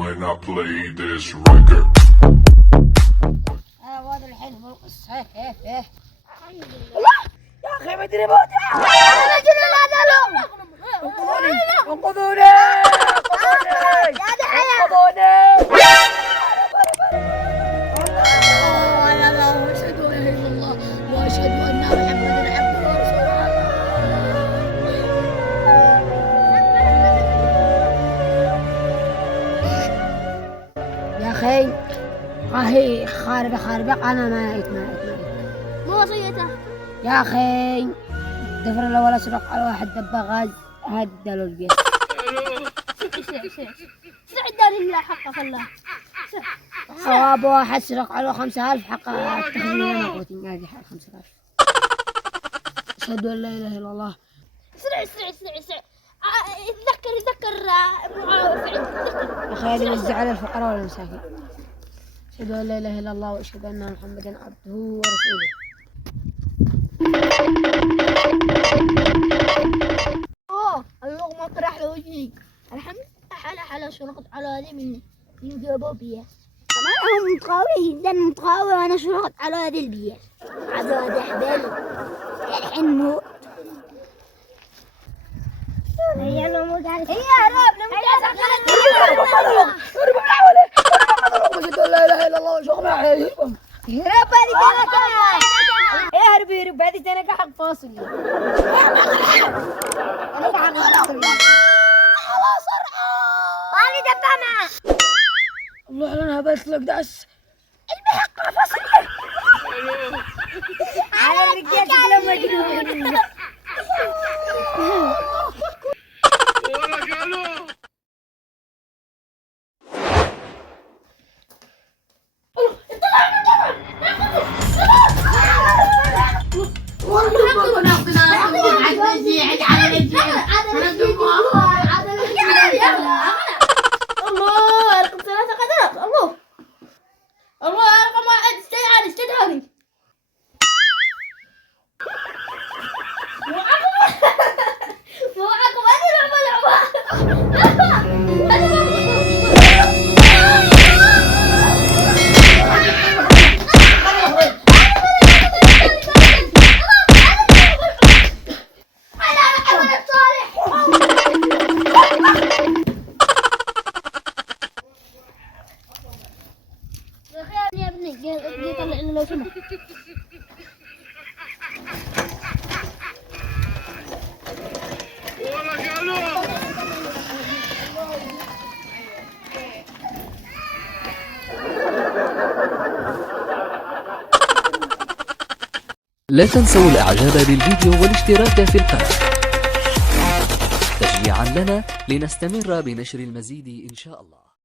when I play this record. وهذا الحين هو القصة. الحمد لله. يا أخي ما أدري موت. يا رجل لا تلوم. انقذوني انقذوني انقذوني. أشهد أن لا إله إلا الله وأشهد أن محمدا عبده ورسوله. يا أخي هاي خاربة أنا ميت. مو وصيته. يا أخي الدفر الأول أشرق على واحد دبة غاز هدلوا البيت. سعد لله حقه خلاه. صواب واحد سرق على 5000 حق التخزين أنا قوتي نادي حق 5000. أشهد أن لا إله إلا الله. سرع. يتذكر معاوية سعد. يا أخي هذه وزع على الفقراء والمساكين. أشهد أن لا إله إلا الله وأشهد أن محمدا عبده ورسوله. اللغمة طرح لوجهي. الحمد لله على شرقت على هذه من جابوبيا. كمان هم متقاوي جدا متقاوي وانا شرقت على هذه البيئة. عاد هذا حبالي الحين موت. هي نموت على هي هرب نموت على أشهد أن لا إله إلا الله وأشهد أن محمدا هرب هذه هرب هذه تنك حق فاصل. طالي دبا معه. الله لنا بس لك داس المحقة فصل على الرجال كلهم مجنون. يا ابني طلع لنا لو سمحت. لا تنسوا الاعجاب بالفيديو والاشتراك في القناة تشجيعا لنا لنستمر بنشر المزيد إن شاء الله.